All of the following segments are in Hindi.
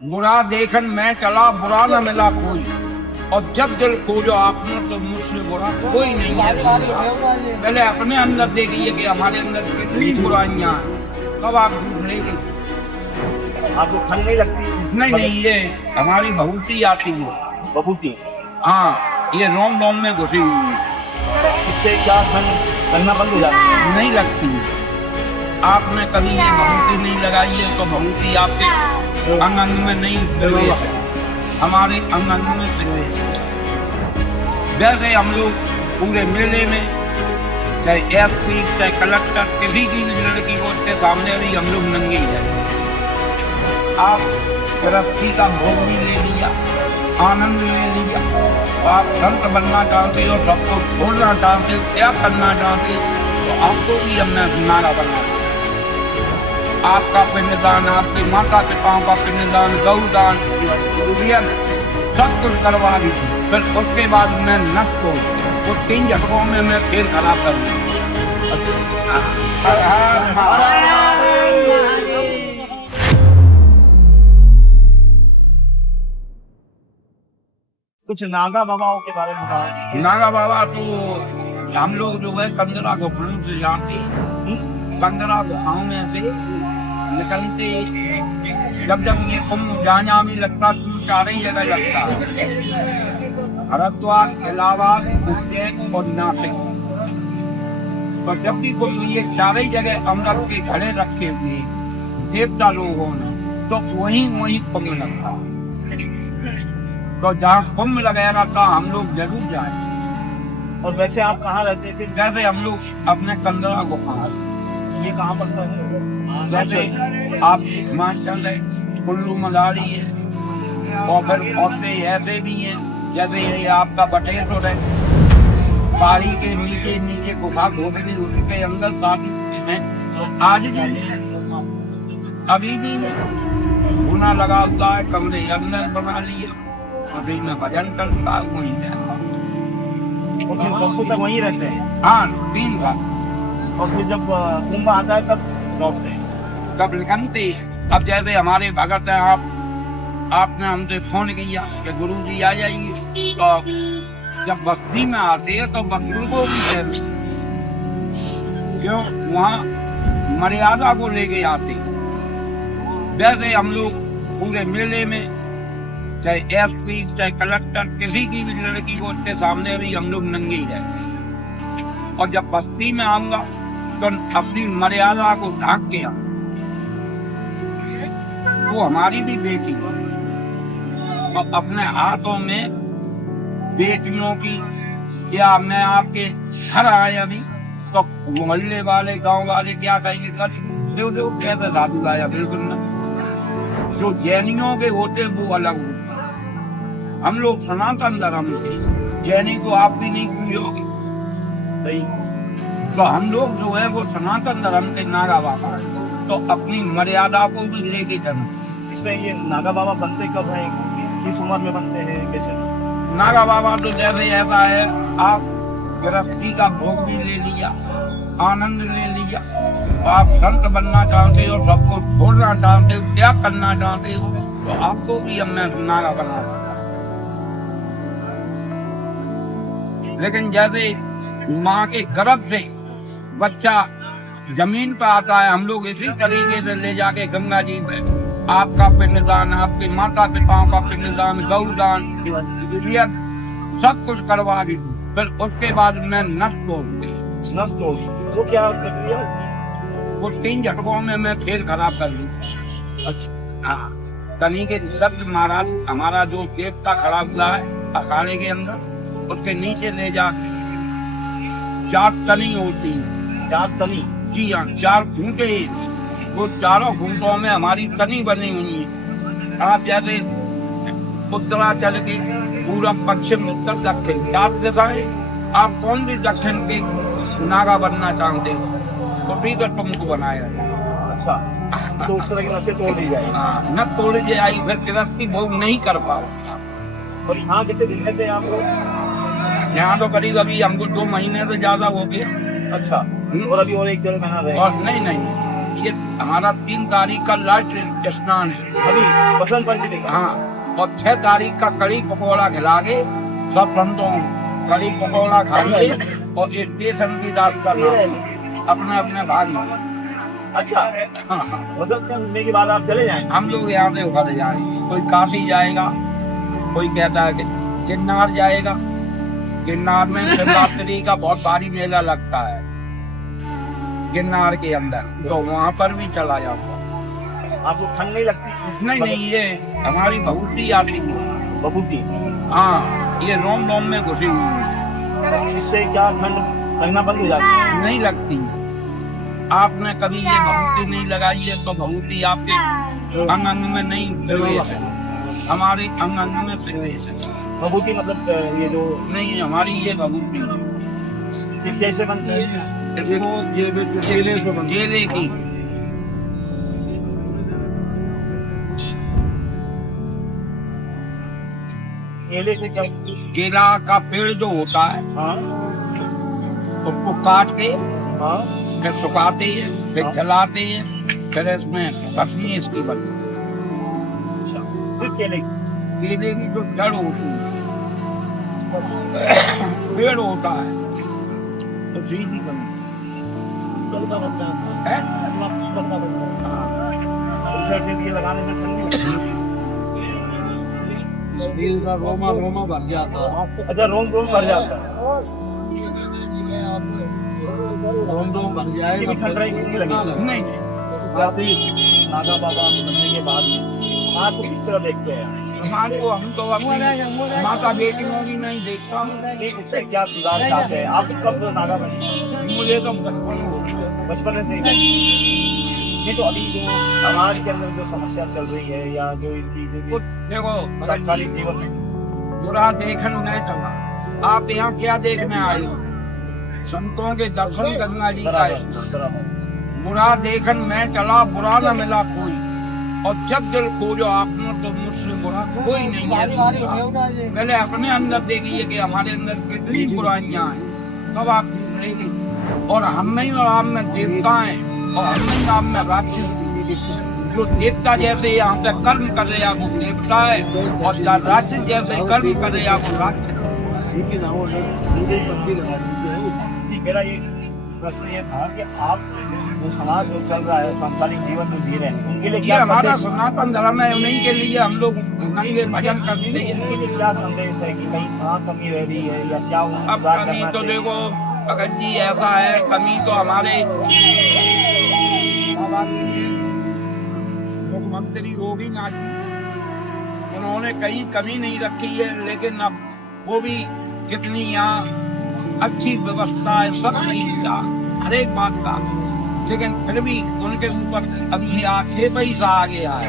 बुरा देखन मैं चला, बुरा न मिला कोई। और जब दिल खोजो आपने तो मुझसे बुरा कोई नहीं है। पहले अपने अंदर देखिए कि हमारे अंदर कितनी बुराइयां हैं, कब आप ढूंढ लेंगे। आपको ठंड नहीं लगती? नहीं नहीं, ये हमारी बहुती आती है। बबूती। हाँ, ये रोम रोम में घुसी हुई है। इससे क्या ठंड लगना बंद हो जाती है? नहीं लगती। आपने कभी ये बहुती नहीं लगाई है तो बहुती आपके अंग अंग में नहीं प्रवेश है, हमारे अंग अंग में प्रवेश है। वैसे हम लोग पूरे मेले में चाहे एसपी चाहे कलेक्टर किसी की भी लड़की को उसके सामने भी हम लोग नंगे ही है। आप गृहस्थी का भोग भी ले लिया, आनंद ले लिया, आप संत बनना चाहते हो, सबको छोड़ना चाहते हो, क्या करना चाहते हो, तो आपको भी हमने नारा बनना। आपका पिंडदान, आपके माता पिताओं का पिंडदान, गौदान, सब कुछ करवा दी। फिर उसके बाद मैं नस को वो 3 झटकों में मैं खेल खराब कर दूँ। कुछ नागा बाबाओं के बारे में बताओ। नागा बाबा तो हम लोग जो है कंदरा गुफाओं से जाते, कंदरा गुफाओं में से निकलते, जब जब ये कुंभ जाना में लगता तो 4 ही जगह लगता, हरिद्वार, इलाहाबाद, उज्जैन और नासिक। तो जब भी कुंभ ये 4 ही जगह अमृत के घड़े रखे हुए देवता लोगों ने, तो वहीं कुंभ लगता। तो जहाँ कुंभ लगेगा तो हम लोग जरूर जाए। और वैसे आप कहाँ रहते थे? जैसे हम लोग अपने कंदरा गुफा, ये कहाँ पड़ता है? जैसे आप हिमाचल है, कुल्लू मनाली है, और फिर औसे ऐसे भी हैं, जैसे ये आपका बटेश्वर है, पहाड़ी के नीचे नीचे गुफा खोदनी, उसके अंदर शादी है आज भी, अभी भी गुना लगा हुआ है, कमरे अंदर बना लिए, अभी में भजन करता वहीं है। और फिर बरसों तक वहीं रहते हैं? हाँ, 3 बार। और फिर जब कुंभ आता है तब लौटते हैं? कब निकलते। अब जैसे हमारे भगत हैं, आपने हमसे फोन किया कि गुरु जी आ जाइए, तो जब बस्ती में आते हैं तो बस्ती को भी कहते, क्यों वहाँ मर्यादा को लेके आते। वैसे हम लोग पूरे मेले में चाहे एसपी चाहे कलेक्टर किसी की भी लड़की को उसके सामने भी हम लोग नंगे ही रहते। और जब बस्ती में आऊंगा तो अपनी मर्यादा को ढाक के आऊंगा। वो हमारी भी बेटी और अपने हाथों में बेटियों की, या मैं आपके घर आया भी तो मोहल्ले वाले गांव वाले क्या कहेंगे, देखो कैसे साधु आया। बिल्कुल ना, जो जैनियों के होते वो अलग होते, हम लोग सनातन धर्म से, जैनी को आप भी नहीं पूजोगे, सही। तो हम लोग जो है वो सनातन धर्म से नागा बाबा, तो अपनी मर्यादा को भी लेके चलना। इसमें ये नागा बाबा बनते कब हैं? किस उम्र में बनते हैं? कैसे? नागा बाबा तो जैसे ऐसा है, आप गृहस्थी का भोग भी ले लिया, आनंद ले लिया, आप संत बनना चाहते हो, सबको छोड़ना चाहते हो, क्या करना चाहते हो, तो आपको भी हमने नागा बनना। लेकिन जैसे माँ के गर्भ से बच्चा जमीन पर आता है, हम लोग इसी तरीके से ले जाके गंगा जी में आपका पिंडदान, आपके माता पिताओं का पिंडदान, गौदान, सब कुछ करवा दी। फिर उसके बाद मैं नस तोड़ दी। नस तोड़? वो क्या प्रक्रिया? वो 3 झटकों में मैं खेल खराब कर दी। अच्छा, हाँ, तनी के लब्ध महाराज हमारा जो देवता खड़ा हुआ है अखाड़े के अंदर, उसके नीचे ले जा 4 तनी होती है। 4 तनी? जी हाँ, 4 खूंटे, वो चारों खूंटों में हमारी तनी बनी हुई है। आप जैसे उत्तराचल के पूरब पश्चिम उत्तर दक्षिण 4 दिशाएं, आप कौन सी दक्षिण के नागा बनना चाहते हो तो भी तुमको बनाया। अच्छा, तो उस तरह की नसें तोड़ दी जाए? हाँ, न तोड़ जाए, फिर गृहस्थी भोग नहीं कर पाओ। और यहाँ कितने दिन रहते हैं आप लोग? यहाँ तो करीब अभी हमको 2 महीने से ज्यादा हो गए। अच्छा, और अभी और 1 डेढ़ महीना रहे? और नहीं, ये हमारा 3 तारीख का लास्ट स्नान है अभी बसंत पंचमी का। हाँ, और 6 तारीख का कड़ी पकौड़ा खिला के सब संतों कड़ी पकौड़ा खाएंगे और स्टेशन की रास्ता अपने अपने भाग में। अच्छा, हाँ, बसंत पंचमी के बाद आप चले जाएंगे? हम लोग यहाँ से उखड़ जाएंगे। कोई काशी जाएगा, कोई कहता है कि गिरनार जाएगा। गिरनार में शिवरात्रि का बहुत भारी मेला लगता है गिरनार के अंदर, तो वहाँ पर भी चला जाता। आपको ठंड नहीं लगती? नहीं, ये हमारी भभूति आती है। बबूती, हाँ, ये रोम रोम में घुसी हुई है। इससे क्या ठंड लगना बंद हो जाती है? नहीं लगती। आपने कभी ये भभूति नहीं लगाई है तो भभूति आपके अंग अंग में नहीं प्रवेश है, हमारे अंग अंग में प्रवेश है। बबूती मतलब ये जो नहीं, हमारी ये भभूति ये कैसे बनती है? इसको केले की केले से क्या? केला का पेड़ जो होता है हाँ उसको काट के हाँ, फिर सुखाते हैं, फिर जलाते हैं, फिर इसमें रसनी इसकी बनती अच्छा, सिर्फ केले की? है। केले की जो जड़ होती है, पेड़ होता है, तो सीधी बनती तड़का बनता है, है। तड़का बनता है। रिसर्च के लिए लगाने में ठंड नहीं लगती? शरीर का रोमा रोमा भर जाता है। अच्छा, रोम रोम भर जाता है। रोम रोम भर जाएगा। कितनी ठंड रहेगी, कितनी लगेगी? नहीं, काफी नागा बाबा बनने के बाद आपको किस तरह देखते हैं? हमारे को हम तो अपनी माता बेटियों की नहीं देखता हूँ। इससे क्या सुधार चाहते हैं आप? कब नागा बने? मुझे तो बचपन हो गया। बचपन से ही? ये तो अभी जो समाज के अंदर जो समस्या चल रही है या जो इनकी जो कुछ देखो, संसारिक जीवन में बुरा देखन नहीं चला। आप यहाँ क्या देखने आए हो? संतों के दर्शन गंगा जी का है। बुरा देखन में चला, बुरा न मिला कोई, और जब दिल खोजो आपने तो मुझसे बुरा कोई नहीं है। पहले अपने अंदर देखिए कि हमारे अंदर कितनी बुराइयां हैं, तब आप ढूंढेंगे। और हम नहीं, और आप में देवता हैं, और हम नहीं, आप में राक्षस। जो देवता जैसे यहाँ पे कर्म कर रहे हैं वो देवता है, और राक्षस जैसे कर्म कर रहे हैं वो राक्षस। मेरा ये प्रश्न ये था कि आप जो समाज जो चल रहा है, सांसारिक जीवन जो जी रहे हैं, उनके लिए ये क्या हमारा संदेश? सनातन धर्म है, उन्हीं के लिए हम लोग नंगे भजन करते हैं। इनके लिए क्या संदेश है कि कहीं कहाँ कमी रह रही है या क्या उन्हें अब सुधार कमी करना तो चाहिए? देखो भगत जी, ऐसा है, कमी तो हमारे मुख्यमंत्री योगी नाथ जी, उन्होंने कहीं कमी नहीं रखी है, लेकिन अब वो भी कितनी यहाँ अच्छी व्यवस्था है सब चीज का, हर एक बात का, लेकिन फिर भी उनके ऊपर अभी ये आक्षेप ही सा आ गया है।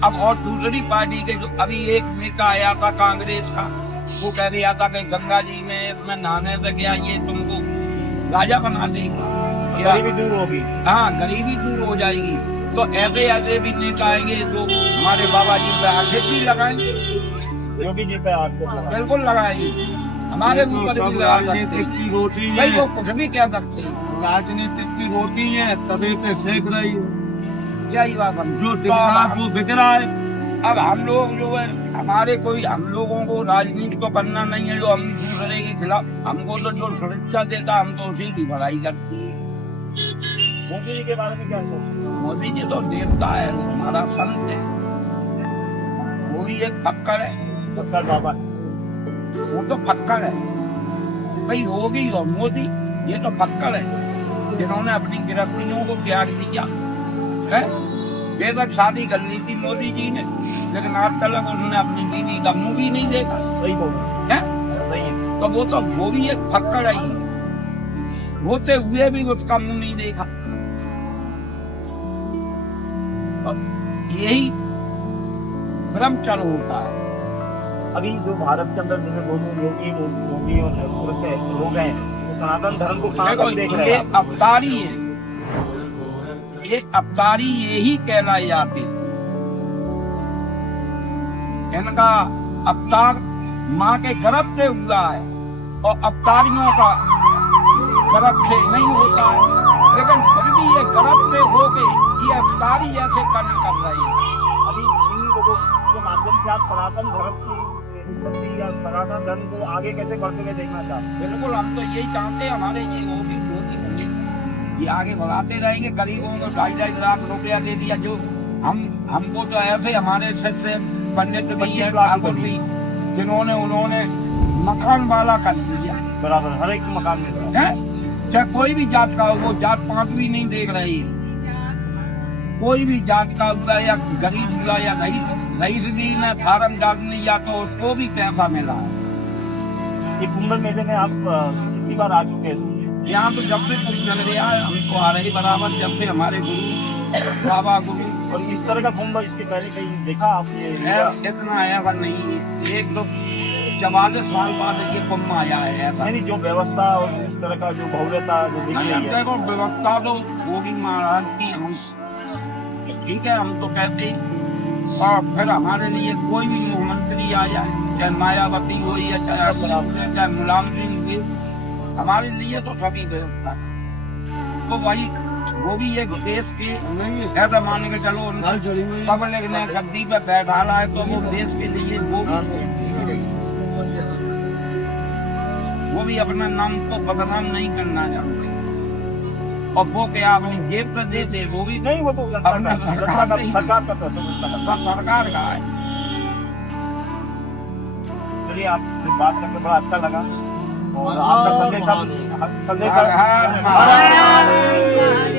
अब और दूसरी पार्टी के जो अभी एक नेता आया था कांग्रेस का, वो कह रहा था कि गंगा जी में इसमें नहाने से क्या ये तुमको राजा बना देगी, गरीबी दूर होगी। हाँ, गरीबी दूर हो जाएगी। तो ऐसे ऐसे भी नेता आएंगे जो हमारे बाबा जी पे आक्षेप भी लगाएंगे, योगी जी पे आपको बिल्कुल लगाएंगे, हमारे ऊपर भी लगा सकते राजनीतिक की रोटी भाई, है, वो कुछ भी कह सकते हैं। राजनीतिक की रोटी है, तवे पे सेक रही है, क्या ही बात है। जो दिख रहा है वो बिक रहा है। अब हम लोग जो है, हमारे कोई, हम लोगों को राजनीति तो करना नहीं है जो हम दूसरे के खिलाफ, हमको तो जो सुरक्षा देता हम तो उसी की भलाई करते हैं। मोदी जी के बारे में क्या सोचते हैं? मोदी जी तो देवता है, हमारा संत है, वो भी एक फक्कर है, फक्कर बाबा वो तो फक्कर है भाई। योगी और मोदी ये तो फक्कर है, जिन्होंने अपनी गिरफ्तियों को त्याग दिया है। बेशक शादी कर ली थी मोदी जी ने, लेकिन आज तक उन्होंने अपनी बीवी का मुंह भी नहीं देखा सही बोल है। सही है। तो वो भी एक फक्कर है, होते हुए भी उसका मुंह नहीं देखा। यही ब्रह्मचर्य होता है। अभी जो भारत के अंदर जैसे योगी और लोग हैं, वो सनातन धर्म को कहाँ देखो, तक देख रहे ये हैं? अवतारी है, ये अवतारी यही कहलाए जाते। इनका अवतार माँ के गर्भ से हुआ है, और अवतारियों का गर्भ से नहीं होता है। लेकिन फिर भी ये गर्भ में हो के ये अवतारी जैसे कर्म कर रहे हैं। अभी इन लोगों के माध्यम से आप सनातन धर्म की उत्पत्ति या सनातन धर्म को आगे कैसे बढ़ते हुए देखना चाहते हैं? बिल्कुल, हम तो यही चाहते हैं हमारे ये होगी ये आगे बढ़ाते रहेंगे। गरीबों को 2.5 लाख रुपया दे दिया, जो हमको तो ऐसे हमारे से पंडित भी है, ठाकुर भी, जिन्होंने उन्होंने मकान वाला कर दिया बराबर हर एक मकान में है। चाहे कोई भी जात का हो, वो जात पात भी नहीं देख रही है। कोई भी जात का हुआ या गरीब हुआ या रईस भी ने फार्म डाल लिया तो उसको भी पैसा मिला है। ये कुंभ मेले में आप कितनी बार आ चुके हैं? यहाँ तो जब से कुछ लग रहा है हमको आ रही बराबर, जब से हमारे गुरु बाबा गुरु। और इस तरह का कुंभ इसके पहले कहीं देखा आपने? इतना ऐसा नहीं है, एक तो 44 साल बाद ये कुंभ आया है ऐसा। नहीं, जो व्यवस्था और इस तरह का जो भव्यता जो दिख रही है। देखो व्यवस्था तो होगी महाराज की, हम ठीक है, हम तो कहते हैं। और फिर हमारे लिए कोई भी मुख्यमंत्री आ जाए, चाहे मायावती हो या चाहे मुलायम सिंह हो, हमारे लिए तो सभी व्यवस्था है। तो वही वो भी एक देश के नहीं ऐसा मान के चलो, पब्लिक ने गद्दी पे बैठाला है तो वो देश के लिए वो भी अपना नाम को बदनाम नहीं करना चाहते। और वो क्या अपनी जेब से दे दे, वो भी नहीं, वो तो अपना सरकार का पैसा सरकार का है। चलिए, आपसे बात करके बड़ा अच्छा लगा और आपका संदेश हर हर महादेव।